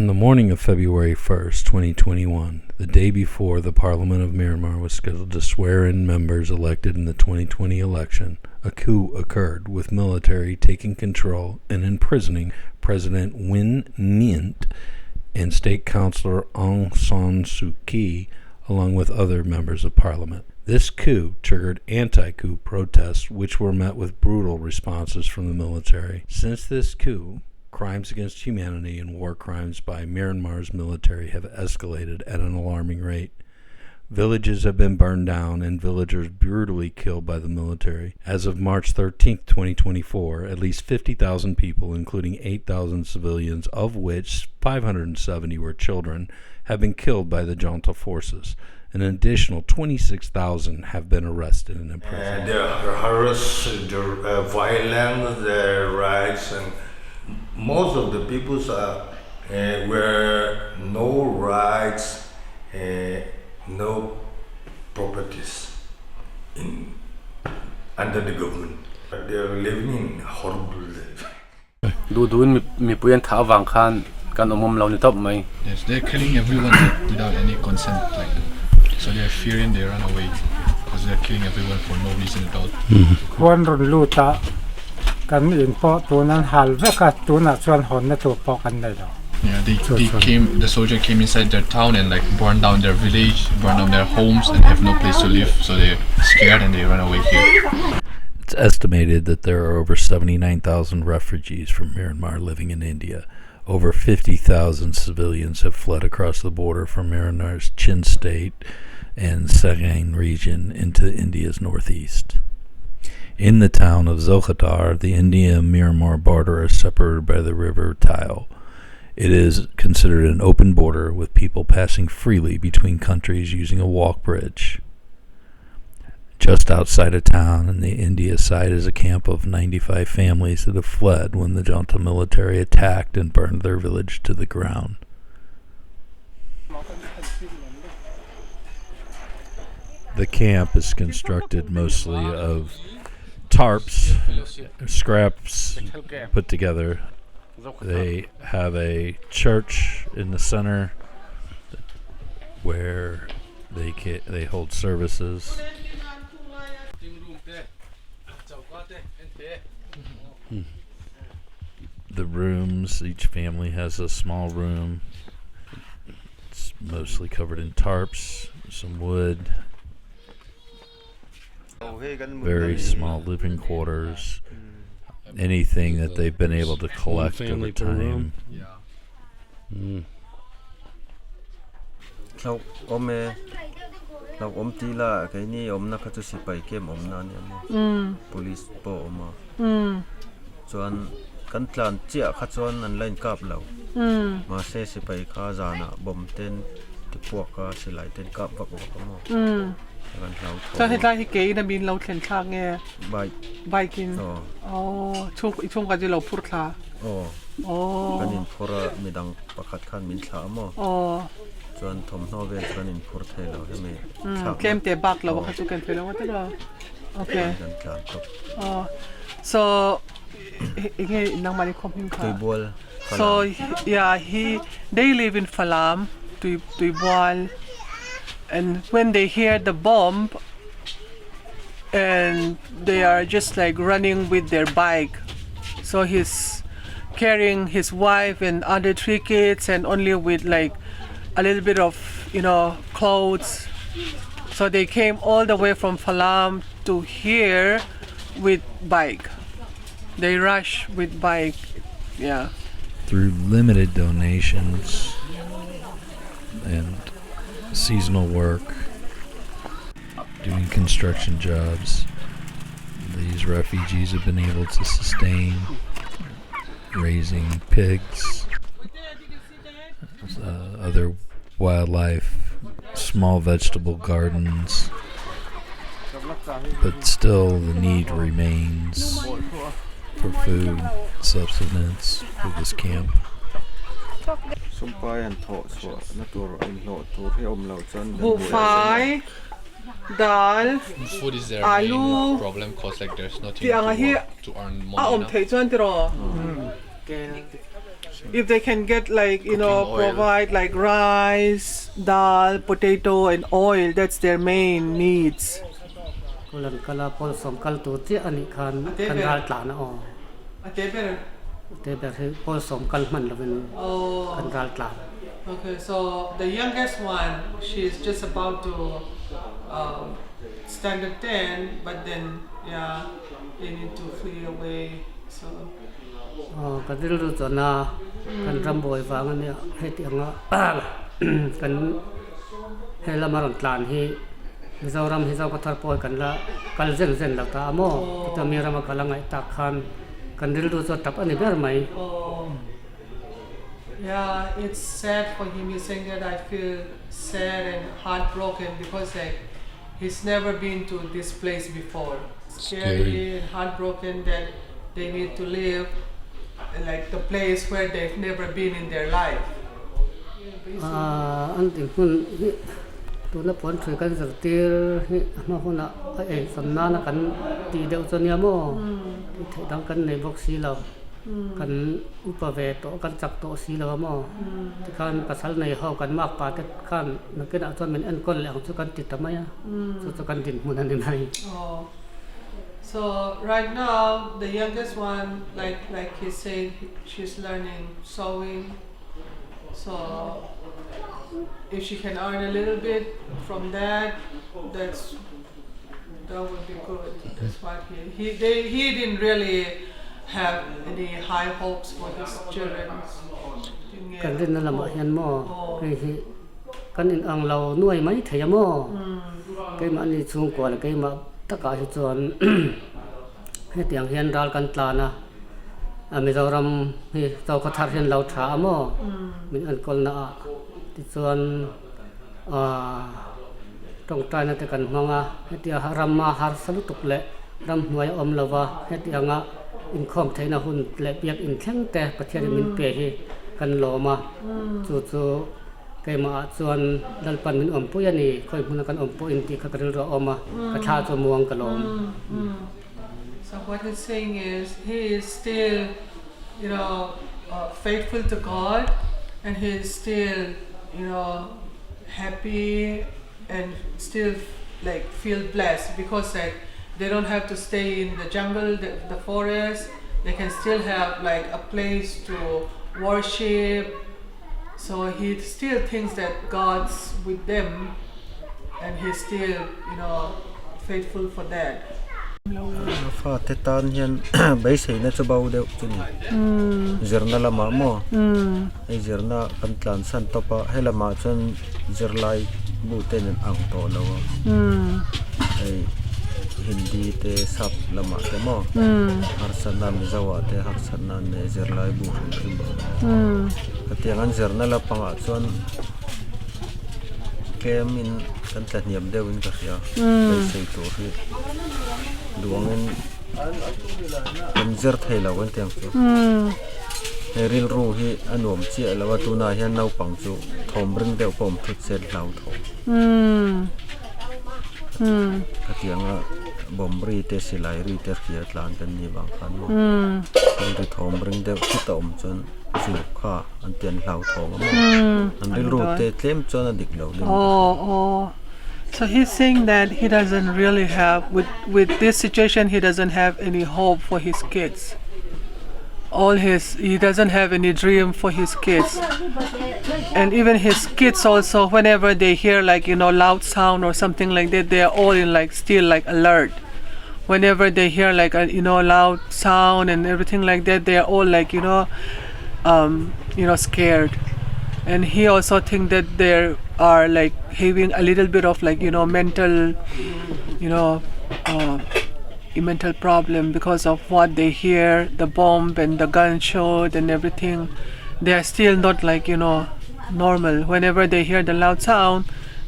On the morning of February 1st, 2021, the day before the Parliament of Myanmar was scheduled to swear in members elected in the 2020 election, a coup occurred, with military taking control and imprisoning President Win Myint and State Councillor Aung San Suu Kyi, along with other members of Parliament. This coup triggered anti-coup protests, which were met with brutal responses from the military. Since this coup, crimes against humanity and war crimes by Myanmar's military have escalated at an alarming rate. Villages have been burned down and villagers brutally killed by the military. As of March 13, 2024, at least 50,000 people, including 8,000 civilians, of which 570 were children, have been killed by the junta forces. An additional 26,000 have been arrested and imprisoned. The harass, the violence, the riots, and most of the peoples were no rights, no properties under the government. They are living in horrible life. Yes, they're killing everyone without any consent. So they're fearing they run away because they're killing everyone for no reason at all. Yeah, the soldier came inside their town and burned down their village, burned down their homes, and have no place to live. So they're scared and they run away here. It's estimated that there are over 79,000 refugees from Myanmar living in India. Over 50,000 civilians have fled across the border from Myanmar's Chin State and Sagaing region into India's northeast. In the town of Zokhatar, the India-Myanmar border is separated by the river Tile. It is considered an open border with people passing freely between countries using a walk bridge. Just outside of town on the India side is a camp of 95 families that have fled when the junta military attacked and burned their village to the ground. The camp is constructed mostly of tarps, scraps put together. They have a church in the center where they hold services. The rooms, each family has a small room. It's mostly covered in tarps, some wood. Very small living quarters. Anything that they've been able to collect over time. Police po kan tlan chia kha chon an line kap lo ma se sipai kha jana bom ten ti puak ka silai ten kap vak vak mo kan lau so he ke na bin lo thlen thak nge bai kin chung ka ji lo phur thla kan in phora midang pakhat khan min thla mo chuan thom no ve chuan in phur thei lo he me kem te bak lo kha chu kan phelo ma ta okay so so yeah, they live in Falam, Tuibwal, and when they hear the bomb, and they are just running with their bike. So he's carrying his wife and other 3 kids, and only with a little bit of clothes. So they came all the way from Falam to here with bike. They rush with bike, yeah. Through limited donations and seasonal work, doing construction jobs, these refugees have been able to sustain raising pigs, other wildlife, small vegetable gardens, but still the need remains for food, subsistence for this camp. Bufai, dal, Food is their Alu. main problem because there's nothing to earn money now. if they can get like Cooking oil. provide like rice, dal, potato, and oil, that's their main needs. Kulan kala pol som kal tu ti ani kan ral tla na o te ber he pol som kal man lo ben kan ral tla. Okay, so the youngest one, she's just about to standard 10, but then they need to flee away. So Kan dil ru to na kan ram boy wa ngan ya he ti anga kan he la maron tlan hi Mizoram hi zaw kathar poi kan la kal zen la ta mo ta Myanmar ma kalangai ta khan kan dil ru to tap ani ber mai. yeah, it's sad for him. He's saying that I feel sad and heartbroken because like he's never been to this place before. Scary and heartbroken that they need to live like the place where they've never been in their life. An ting hun tu na pon thui kan zar tir hi ma huna sam na na kan ti deu chon ya mo ti thai dang kan nei bok si lo kan upa ve to kan chak to si lo mo ti kan pasal nei ho kan mak pa te kan na ken a chon men an kon le chu kan ti tamaya chu kan din mun an nai. So right now the youngest one, like he said, she's learning sewing. So if she can earn a little bit from that would be good. That's what he didn't really have any high hopes for his children. Kan din na lama hian mo hi kan in ang lo nuai mai thaya mo kai ma ni chung ko la kai ma taka hi chon he tiang hian ral kan tla na Mizoram hi to khathar hian lo tha mo min an kol na ti chon tong tai na te kan manga he tia haram ma har salu tuk le ram hnuai om lova he tia nga in khom thaina hun le piak in thleng te pathian min pe hi kan lo ma chu kai ma chuan dal pan min om pu ya ni khoi mun kan om pu in ti kha karil ro oma ka tha chu muang ka lom. So what he's saying is he is still faithful to God, and he is still happy and still like feel blessed because like they don't have to stay in the jungle, the forest. They can still have like a place to worship. So he still thinks that God's with them, and he's still faithful for that. Fa te tan hian bai sei na chabau deuh chuni zirna lama mo ei zirna kan tlan san topa helama chon zirlai bu ten ang to lo ei hindi te sap lama te mo har sanna mizawa te har sanna ne zirlai bu rim bo katiangan zirna la panga chon kemin kan tlan niam deuin ka ria bai sei to ri duangin kanzer thaila wan tiang chu ril ru hi anom chi alawa tuna hian nau pang chu thom ring deuh pom thut sel hlau tho katianga bomri te silai ri te khia tlan kan ni wang khan mo ri thom ring deuh chi tom chon chu kha an tian hlau tho ma an ril ru te tlem chon a dik lo le. So he's saying that he doesn't really have, with this situation, he doesn't have any hope for his kids. He doesn't have any dream for his kids. And even his kids also, whenever they hear like, loud sound or something like that, they are all in like still like alert. Whenever they hear like a, loud sound and everything like that, they are all like, scared. And he also think that they are like having a little bit of like mental mental problem because of what they hear, the bomb and the gunshot and everything. They are still not like normal. Whenever they hear the loud sound,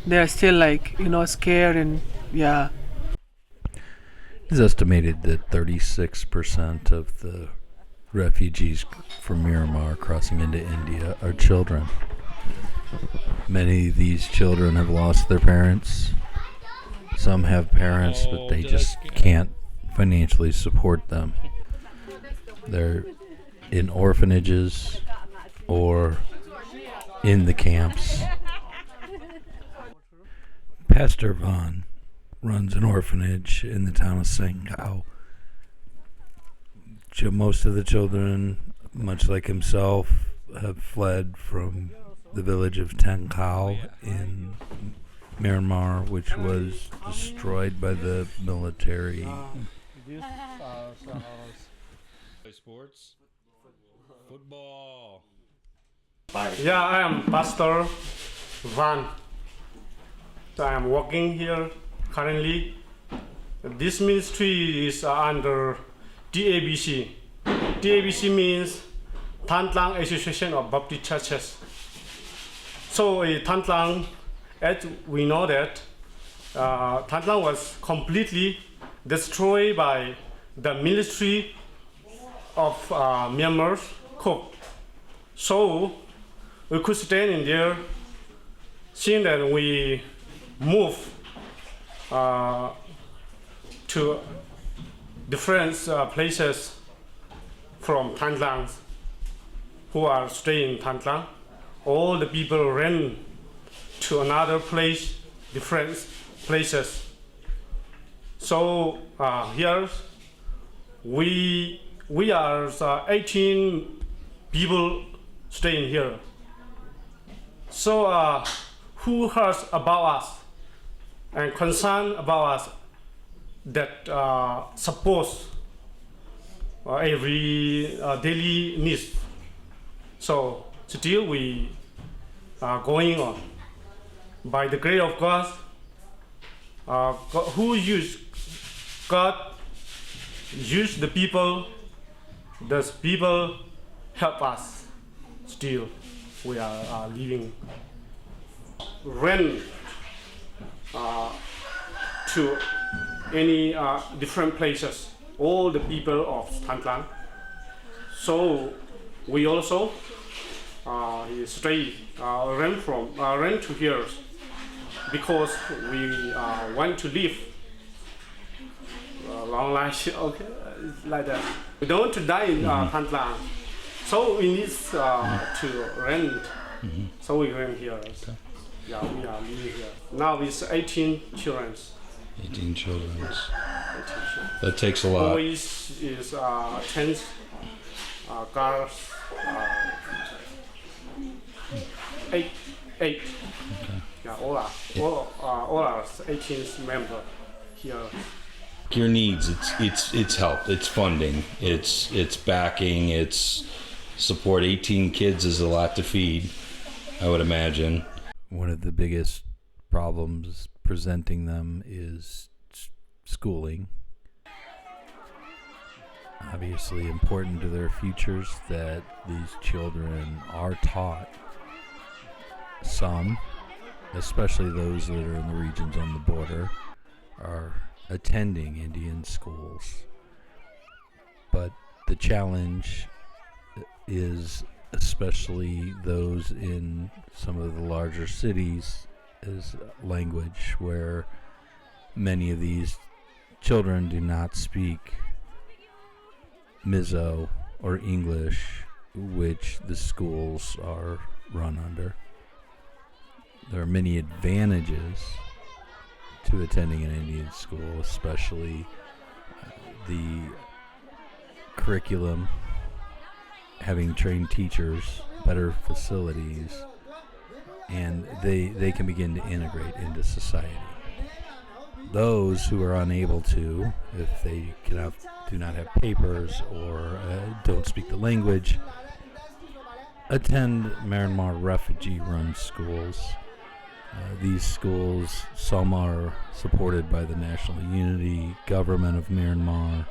they are still like scared and yeah. It's estimated that 36% of the refugees from Myanmar crossing into India are children. Many of these children have lost their parents. Some have parents, but they just can't financially support them. They're in orphanages, or in the camps. Pastor Vaughn runs an orphanage in the town of Sengao. Most of the children, much like himself, have fled from the village of Tangkao in Myanmar, which was destroyed by the military. Sports? Football. Yeah, I am Pastor Van. I am working here currently. This ministry is under DABC. DABC means Tan Tlang Association of Baptist Churches. So Tan Tlang, as we know that, Tan Tlang was completely destroyed by the military of Myanmar's coup. So we could stand in there, seeing that we move to different places from Tan Tlang who are staying in Tan Tlang. All the people ran to another place, different places. So here we are 18 people staying here. So who hears about us and concerned about us that suppose every daily needs. So still we are going on. By the grace of God, God use the people, those people help us. Still we are living. Rent to any different places, all the people of Tan Tlang. So we also stay rent to here because we want to live a long life. Okay, like that. We don't want to die in Tan Tlang, so we need to rent. So we rent here. Okay. Yeah, we are living here. Now it's 18 children. 18 children. That takes a lot. Boys is 10, girls 8. Okay. Yeah, all are 18 members here. Your needs, it's help, it's funding, it's backing, it's support. 18 kids is a lot to feed, I would imagine. One of the biggest problems presenting them is schooling. Obviously important to their futures that these children are taught. Some, especially those that are in the regions on the border, are attending Indian schools. But the challenge is especially those in some of the larger cities is language, where many of these children do not speak Mizo or English, which the schools are run under. There are many advantages to attending an Indian school, especially the curriculum, having trained teachers, better facilities, and they can begin to integrate into society. Those who are unable to, if they do not have papers or don't speak the language, attend Myanmar Refugee-run schools. These schools, some are supported by the National Unity Government of Myanmar.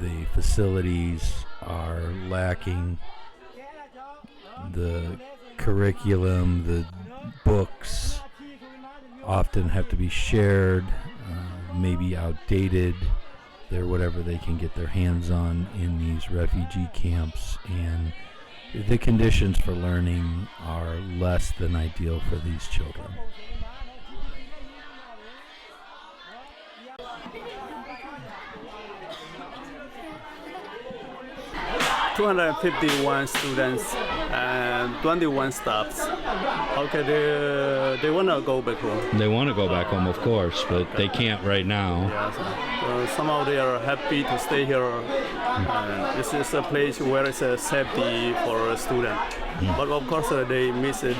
The facilities are lacking. The curriculum, the books often have to be shared, maybe outdated. They're whatever they can get their hands on in these refugee camps, and the conditions for learning are less than ideal for these children. 251 students and 21 staffs. Okay, they want to go back home. They want to go back home, of course, but they can't right now. Yes. Somehow they are happy to stay here. This is a place where it's a safety for a student. But of course, they miss their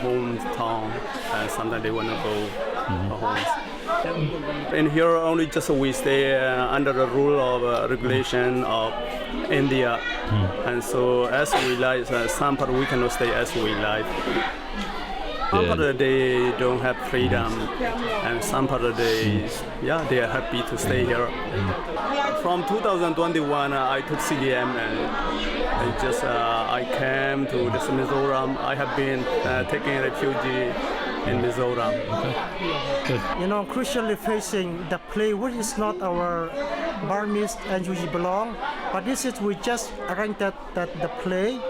hometown, and sometimes they want to go home. In here, only just we stay under the rule of regulation of India, and so as we like, some part we cannot stay as we like. Some part of the day don't have freedom, and some part of the day, they are happy to stay here. From 2021, I took CDM and I came to this Mizoram. I have been taking refugee in Mizoram. Crucially facing the place which is not our Burmese NGO belong, but this is we just rented the place.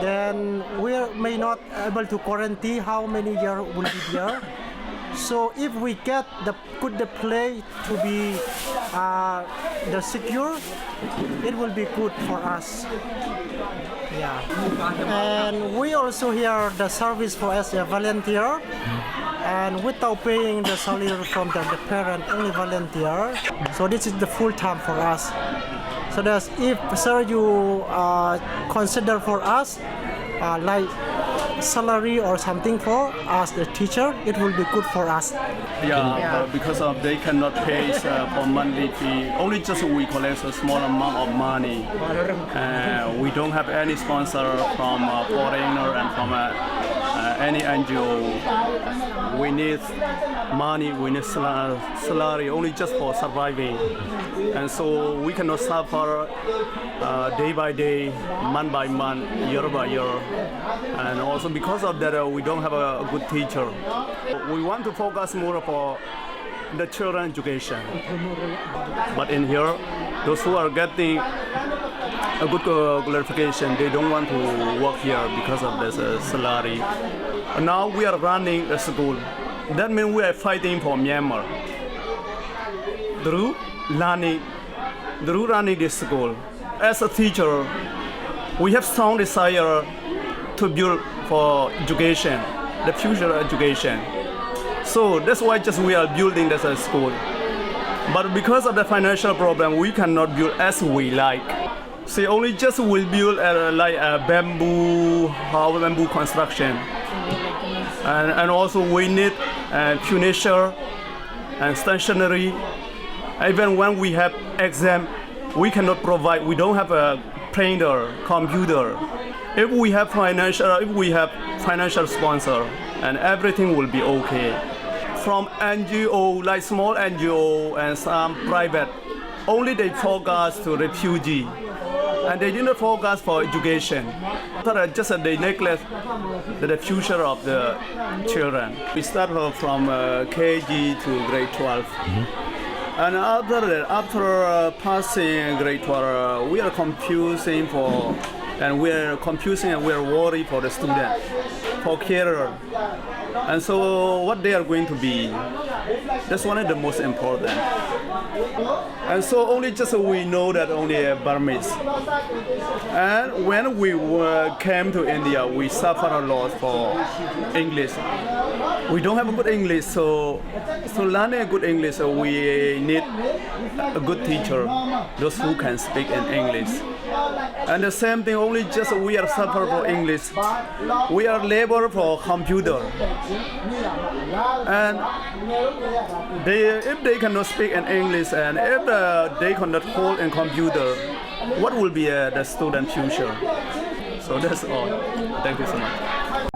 Then we may not able to guarantee how many years will be there. So if we get the play to be the secure, it will be good for us. And we also here the service for as a volunteer, and without paying the salary from the parent, only volunteer. So this is the full time for us. So that if sir you consider for us like salary or something for us the teacher, it will be good for us. Because of they cannot pay for monthly fee. Only just we collect a small amount of money. We don't have any sponsor from a foreigner and from any NGO. We need money, we need salary only just for surviving. And so we cannot suffer day by day, month by month, year by year. And also because of that, we don't have a good teacher. We want to focus more for the children education. But in here, those who are getting a good clarification, they don't want to work here because of this salary. Now we are running a school. That means we are fighting for Myanmar. Through running this school. As a teacher, we have strong desire to build for education, the future education. So that's why just we are building this school. But because of the financial problem, we cannot build as we like. See, only just we build like a bamboo construction. And also we need furniture and stationery. Even when we have exam, we cannot provide. We don't have a printer, computer. If we have financial sponsor, and everything will be okay. From NGO, like small NGO and some private, only they focus to refugee, and they didn't focus for education. Just they neglect the future of the children. We start from KG to grade 12. And after passing grade 12, we are confusing and we are worried for the student, for career. And so what they are going to be, that's one of the most important. And so only just we know that only Burmese. And when we came to India, we suffered a lot for English. We don't have a good English, so learning a good English, we need a good teacher, those who can speak in English. And the same thing, only just we are suffer for English. We are labor for computer. And if they cannot speak in English and if they cannot hold in computer, what will be the student future? So that's all. Thank you so much.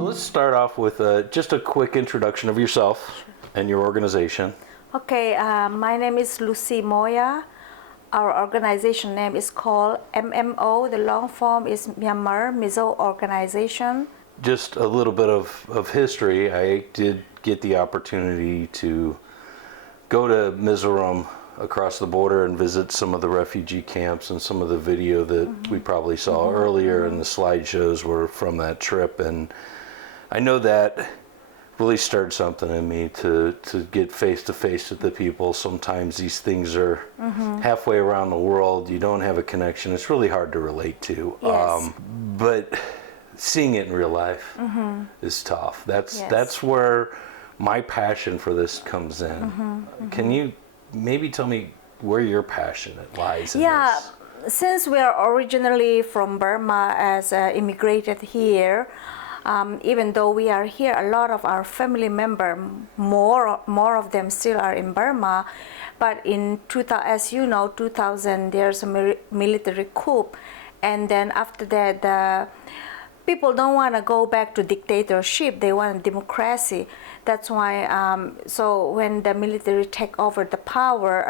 So let's start off with just a quick introduction of yourself and your organization. Okay, my name is Lucy Moya. Our organization name is called MMO. The long form is Myanmar Mizo Association. Just a little bit of history. I did get the opportunity to go to Mizoram across the border and visit some of the refugee camps, and some of the video that we probably saw earlier in the slideshows were from that trip. And I know that really stirred something in me to get face to face with the people. Sometimes these things are halfway around the world. You don't have a connection. It's really hard to relate to. Yes. But seeing it in real life is tough. That's where my passion for this comes in. Can you maybe tell me where your passion lies in this? Since we are originally from Burma, as immigrated here, even though we are here, a lot of our family members, more of them still are in Burma. But in 2000, as you know, 2000, there's a military coup, and then after that, the people don't want to go back to dictatorship. They want democracy. That's why. So when the military take over the power,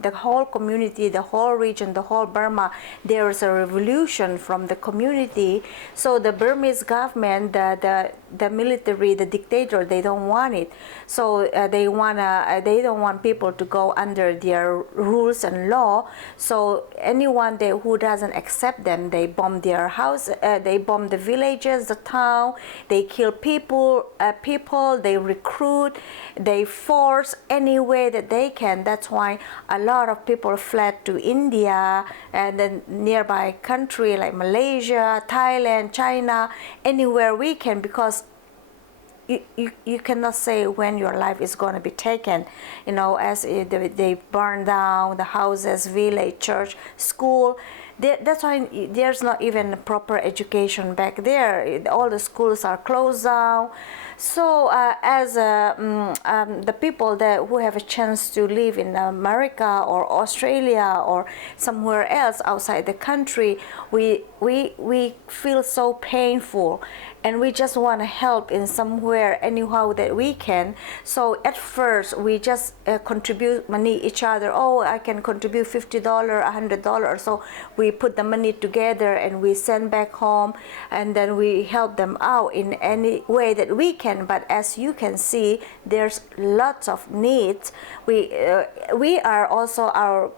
the whole community, the whole region, the whole Burma, there is a revolution from the community. So the Burmese government, the military, the dictator, they don't want it. So they don't want people to go under their rules and law. So anyone who doesn't accept them, they bomb their house. They bomb the villages, the town. They kill people. They recruit, they force any way that they can. That's why a lot of people fled to India and then nearby country like Malaysia, Thailand, China, anywhere we can, because you cannot say when your life is going to be taken. You know, as they burn down the houses, village, church, school. That's why there's not even proper education back there. All the schools are closed down. So as the people who have a chance to live in America or Australia or somewhere else outside the country, we feel so painful, and we just want to help in somewhere, anyhow that we can. So at first we just contribute money each other. Oh, I can contribute $50, $100. So we put the money together and we send back home, and then we help them out in any way that we can. But as you can see, there's lots of needs. We are also our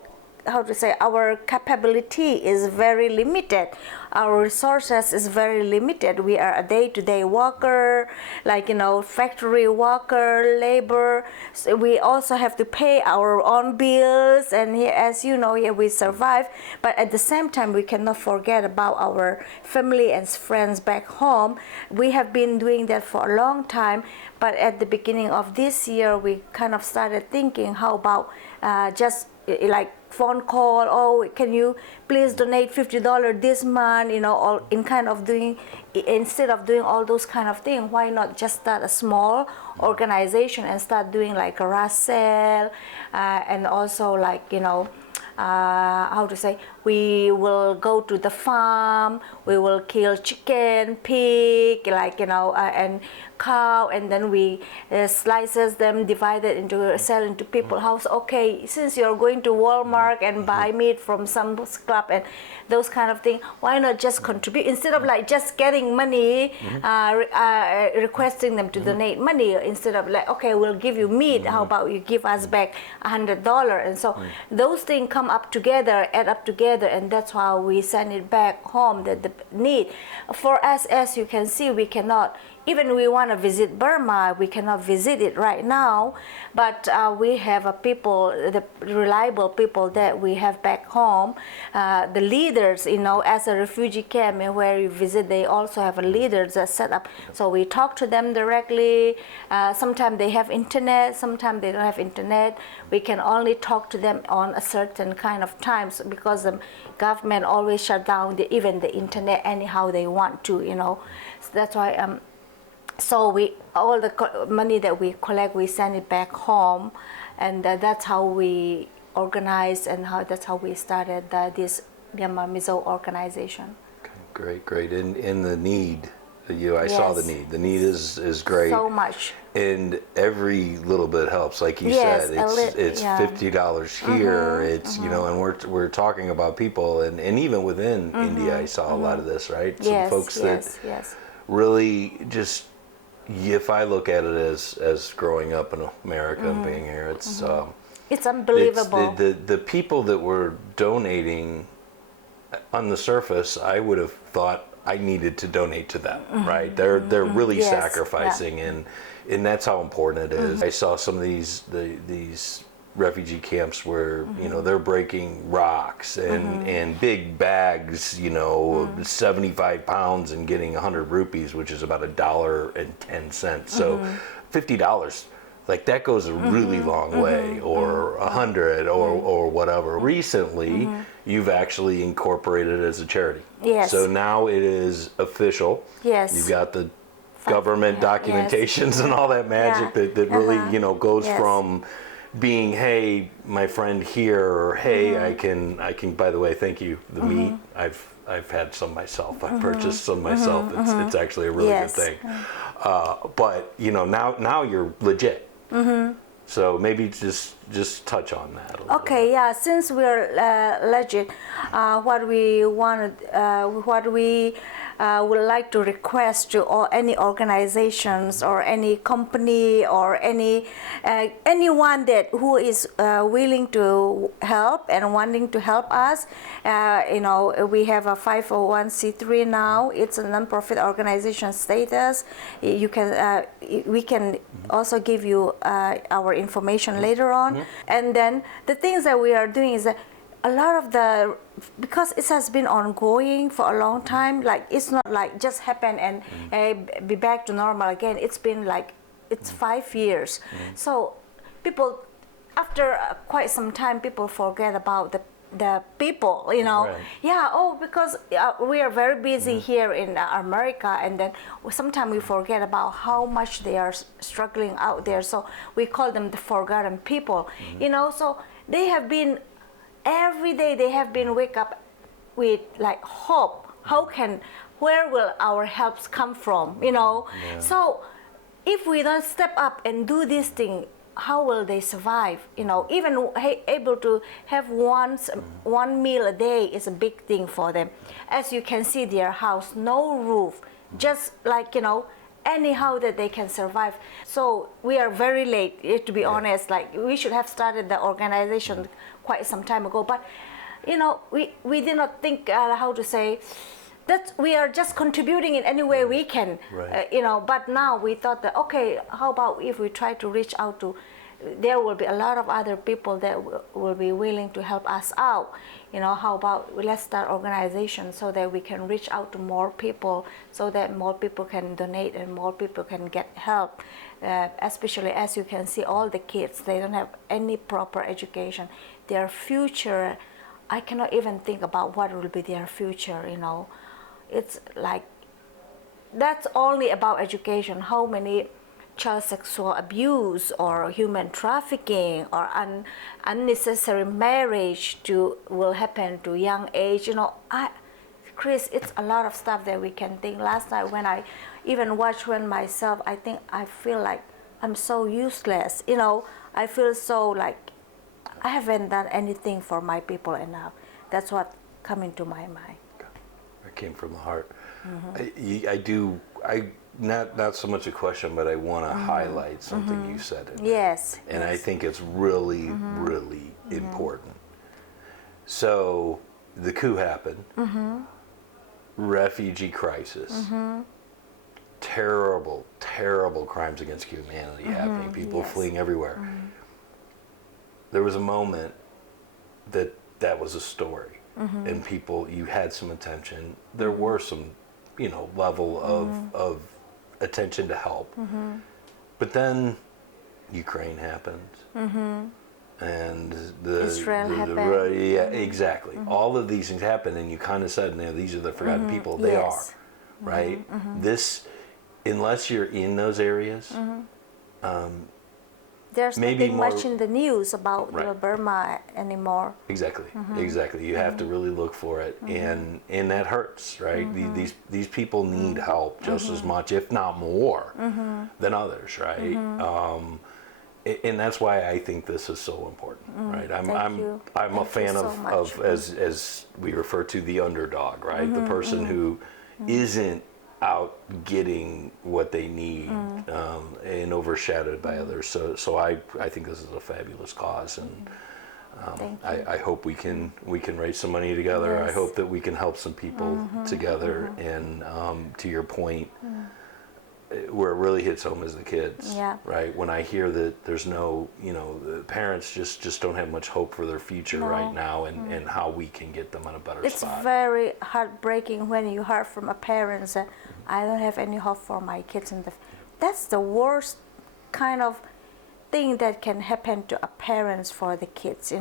capability is very limited. Our resources is very limited. We are a day-to-day worker, factory worker, labor. So we also have to pay our own bills, and here, as you know, here we survive. But at the same time, we cannot forget about our family and friends back home. We have been doing that for a long time, but at the beginning of this year, we kind of started thinking, how about just like phone call, oh, can you please donate $50 this month, all in kind of doing, instead of doing all those kind of things, why not just start a small organization and start doing like a rush sale, and also we will go to the farm, we will kill chicken, pig, and cow, and then we slices them, divide it into, sell into people's house. Okay, since you're going to Walmart and buy meat from some club and those kind of thing, why not just contribute instead of just getting money, requesting them to donate money, instead of okay, we'll give you meat, how about you give us back $100? And so those things come up together, add up together, and that's how we send it back home, the need. For us, as you can see, we cannot, even we want to visit Burma, we cannot visit it right now, but we have the reliable people that we have back home, the leaders, as a refugee camp where you visit, they also have leaders that set up. So we talk to them directly. Sometimes they have internet, sometimes they don't have internet. We can only talk to them on a certain kind of times, because the government always shut down even the internet anyhow they want to, So that's why. So all the money that we collect, we send it back home, and that's how we organize, and that's how we started this Myanmar Mizo organization. Okay, great. In the need I saw the Yes. need. The need is great. So much. And every little bit helps, like you Yes, said. a It's yeah. $50 here. It's you know, and we're talking about people, and even within India, I saw a lot of this, right? Some Yes, folks that yes. really just. If I look at it as growing up in America and being here, It's unbelievable. the people that were donating on the surface, I would have thought I needed to donate to them, right? They're really Yes, sacrificing, and that's how important it is. I saw some of these refugee camps where you know they're breaking rocks and big bags, you know, 75 pounds and getting 100 rupees, which is about $1.10. So $50. Like that goes a really long way, or 100, or whatever. Recently, you've actually incorporated it as a charity. Yes. So now it is official. Yes. You've got the government documentations and all that magic Yeah. that really you know goes Yes. from being, hey, my friend here, or hey, I can. By the way, thank you. The meat, I've had some myself. I purchased some myself. It's actually a really Yes. good thing. But you know now you're legit. So maybe just touch on that a little Okay, bit. yeah. Since we're legit, what we would like to request to any organizations or any company or anyone who is willing to help and wanting to help us. You know, we have a 501c3 now. It's a non-profit organization status. You can we can also give you our information later on. And then the things that we are doing is that a lot of because it has been ongoing for a long time, like it's not like just happen and be back to normal again. It's been like, it's 5 years. So people, after quite some time, people forget about the people, you know. Right. Yeah, because we are very busy here in America, and then sometimes we forget about how much they are struggling out there. So we call them the forgotten people, you know. So they have been, every day they have been wake up with like hope. Where will our helps come from, you know? Yeah. So if we don't step up and do this thing, how will they survive? You know, even able to have one meal a day is a big thing for them. As you can see, their house, no roof, just like, you know, anyhow that they can survive. So we are very late, to be honest. Like, we should have started the organization quite some time ago, but you know, we did not think how to say that we are just contributing in any way we can, you know. But now we thought that, okay, how about if we try to reach out to, there will be a lot of other people that will be willing to help us out, you know. How about let's start organization so that we can reach out to more people, so that more people can donate and more people can get help. Especially, as you can see, all the kids, they don't have any proper education. Their future, I cannot even think about what will be their future, you know. It's like, that's only about education. How many child sexual abuse or human trafficking or unnecessary marriage will happen to young age, you know. Chris, it's a lot of stuff that we can think. Last night when I even watched one myself, I feel like I'm so useless, you know. I feel so like I haven't done anything for my people enough. That's what come into my mind. It came from the heart. Not so much a question, but I want to highlight something you said. Yes. And I think it's really, really important. So the coup happened, refugee crisis, terrible, terrible crimes against humanity happening, people fleeing everywhere. There was a moment that was a story, and people, you had some attention. There were some, you know, level of attention to help. But then Ukraine happened, and Israel happened. Yeah, exactly. All of these things happened, and you kind of said, "No, these are the forgotten people." They are, right? This, unless you're in those areas, There's maybe nothing more, much in the news about Right. Burma anymore. Exactly, exactly. You have to really look for it, and that hurts, right? These people need help just as much, if not more, than others, right? And that's why I think this is so important, right? I'm Thank a fan you so of much. as we refer to the underdog, right? The person who isn't out getting what they need and overshadowed by others. So I think this is a fabulous cause, and I hope we can raise some money together. I Yes. hope that we can help some people together. And to your point, where it really hits home is the kids, Yeah. right? When I hear that there's no, the parents just don't have much hope for their future right now, and how we can get them on a better It's spot. very heartbreaking when you hear from a parent that I don't have any hope for my kids. That's the worst kind of thing that can happen to a parents for the kids.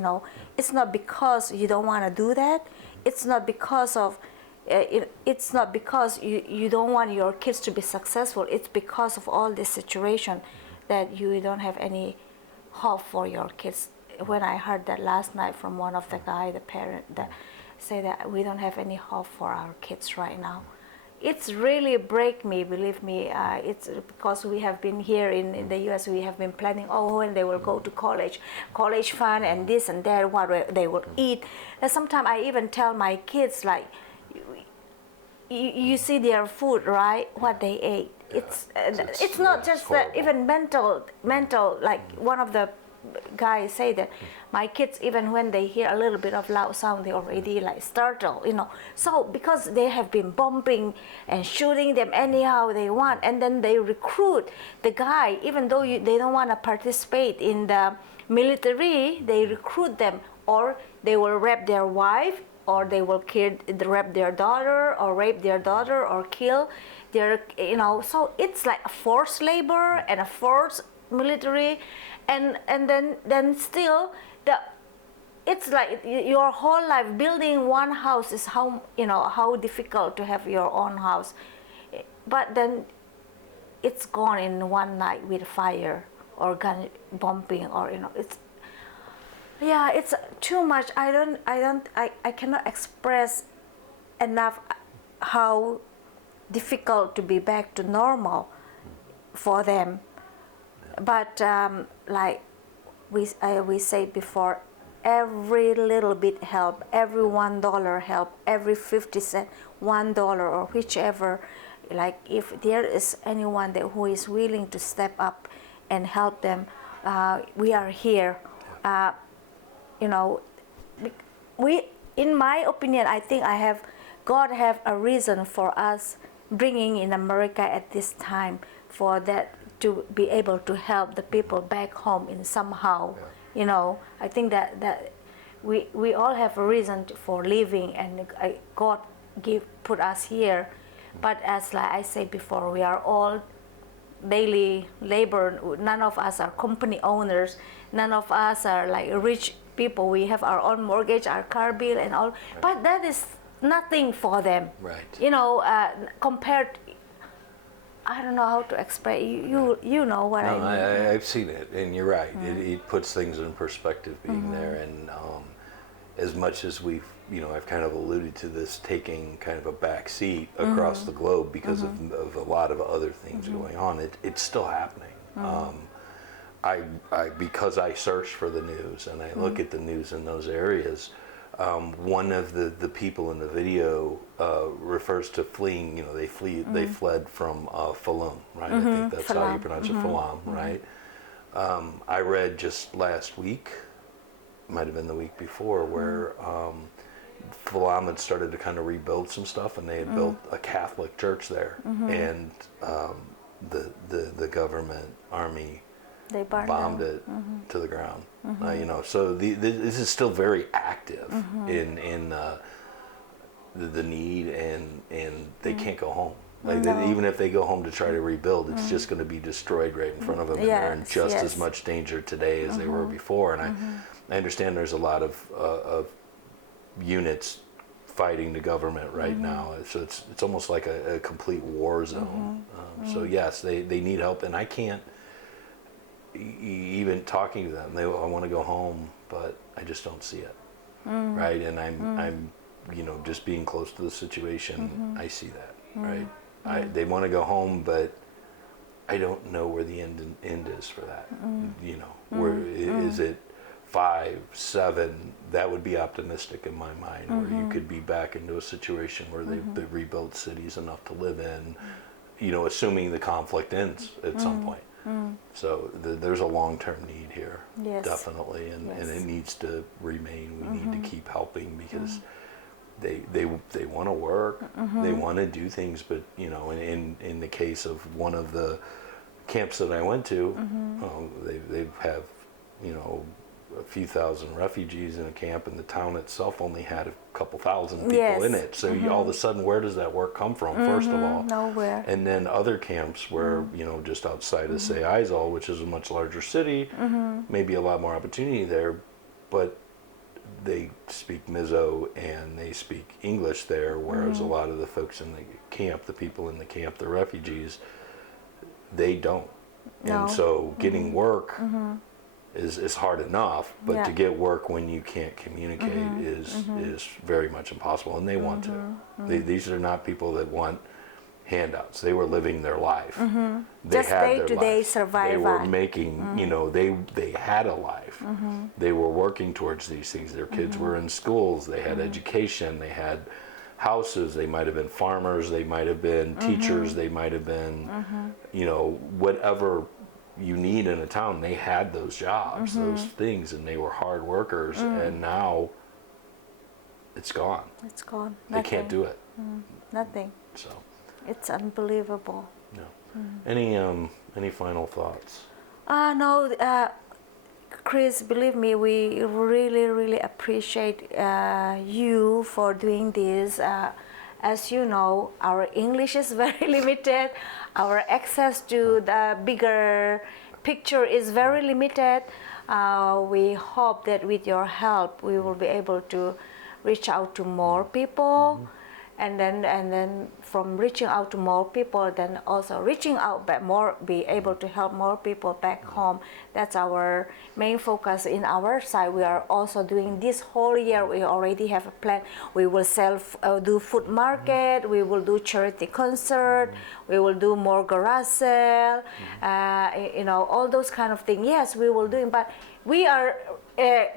It's not because you don't want to do that. It's not because of it's not because you don't want your kids to be successful. It's because of all this situation that you don't have any hope for your kids. When I heard that last night from one of the the parent, that say that we don't have any hope for our kids right now, it's really break me. Believe me, it's because we have been here in the U.S. We have been planning, when they will go to college fund and this and that, what they will eat. And sometimes I even tell my kids, like, you see their food, right? What they ate. It's not just that, even mental. Like one of the guys say that my kids, even when they hear a little bit of loud sound, they already like startle. So because they have been bombing and shooting them anyhow they want, and then they recruit the guy, even though they don't want to participate in the military, they recruit them, or they will rape their wife, or they will rape their daughter, or kill their, so it's like a forced labor and a forced military, and then still it's like your whole life building one house is how difficult to have your own house, but then it's gone in one night with fire or gun bombing, or it's too much. I cannot express enough how difficult to be back to normal for them. But like we said before, every little bit help, every $1 help, every 50 cents, $1 or whichever. Like if there is anyone who is willing to step up and help them, we are here. In my opinion, I think God have a reason for us bringing in America at this time, for that to be able to help the people back home in somehow. I think that we all have a reason for living, and God put us here. But as like I said before, we are all daily labor. None of us are company owners. None of us are like rich people. We have our own mortgage, our car bill, and all. Right. But that is nothing for them. Right. Compared. I don't know how to explain. You know what I mean. I've seen it, and you're right. It puts things in perspective being there, and as much as I've kind of alluded to this taking kind of a back seat across the globe because of a lot of other things going on, it's still happening. Because I search for the news and I look at the news in those areas, one of the people in the video refers to fleeing. They fled from Falam, right? I think that's how you pronounce it, Falam, right? I read just last week, might have been the week before, where Falam had started to kind of rebuild some stuff, and they had built a Catholic church there, and the government army they bombed it to the ground. So this is still very active in the need, and they can't go home. Even if they go home to try to rebuild, it's just going to be destroyed right in front of them, and they're in just as much danger today as they were before. And I understand there's a lot of units fighting the government right now, so it's almost like a complete war zone. So yes, they need help, and I can't even talking to them, I want to go home, but I just don't see it, right? And I'm, just being close to the situation, I see that, right? They want to go home, but I don't know where the end is for that. Where is it? 5, 7? That would be optimistic in my mind, where you could be back into a situation where they've rebuilt cities enough to live in, assuming the conflict ends at some point. So there's a long-term need here, definitely, and it needs to remain. We need to keep helping because they want to work, they want to do things, but in the case of one of the camps that I went to, they have a few thousand refugees in a camp, and the town itself only had a couple thousand people in it. So all of a sudden, where does that work come from? First of all, nowhere. And then other camps where just outside of say Aizawl, which is a much larger city, maybe a lot more opportunity there, but they speak Mizo and they speak English there, whereas a lot of the folks in the camp, the people in the camp, the refugees, they don't. And so getting work is hard enough, but to get work when you can't communicate is very much impossible, and they want to. These are not people that want handouts. They were living their life. They just had day-to-day survival. They were making, they had a life. They were working towards these things. Their kids were in schools. They had education. They had houses. They might have been farmers. They might have been teachers. They might have been, whatever you need in a town. They had those jobs, those things, and they were hard workers. And now it's gone. It's gone. They can't do it. Nothing. So it's unbelievable. No. Any final thoughts? No, Chris, believe me, we really, really appreciate you for doing this. As you know, our English is very limited. Our access to the bigger picture is very limited. We hope that with your help, we will be able to reach out to more people. And then from reaching out to more people, then also reaching out back more, be able to help more people back home. That's our main focus in our side. We are also doing this whole year. We already have a plan. We will do food market. We will do charity concert. We will do more garage sale. All those kind of things. Yes, we will do. But we are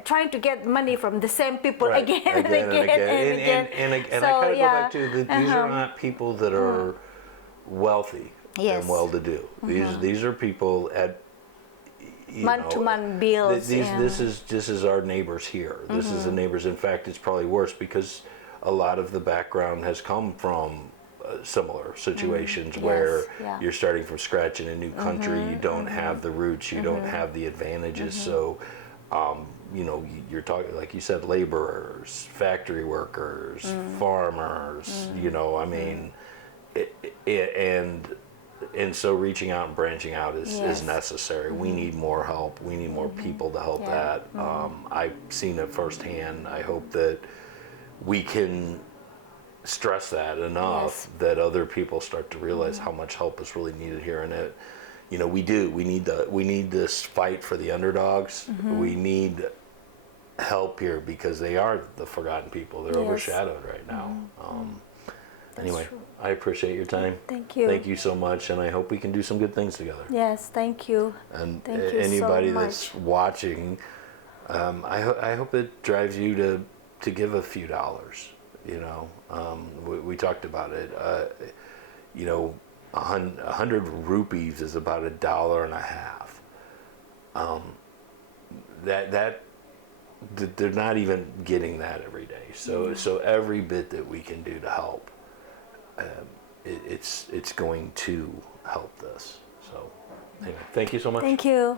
trying to get money from the same people again and again. And I kind of go back to these are not people that are wealthy and well-to-do. These are people at month-to-month bills. This is our neighbors here. This is the neighbors. In fact, it's probably worse because a lot of the background has come from similar situations where you're starting from scratch in a new country. You don't have the roots. You don't have the advantages. So. You're talking, like you said, laborers, factory workers, farmers, and so reaching out and branching out is necessary. We need more help. We need more people to help that. I've seen it firsthand. I hope that we can stress that enough that other people start to realize how much help is really needed here. And we need this fight for the underdogs. We need help here because they are the forgotten people. They're overshadowed right now. Anyway, I appreciate your time. Thank you. Thank you so much, and I hope we can do some good things together. Yes, thank you. And thank you anybody so much. that's watching, I hope it drives you to give a few dollars. We talked about it. 100 rupees is about $1.50. They're not even getting that every day. So every bit that we can do to help, it's going to help this. So anyway, thank you so much. Thank you.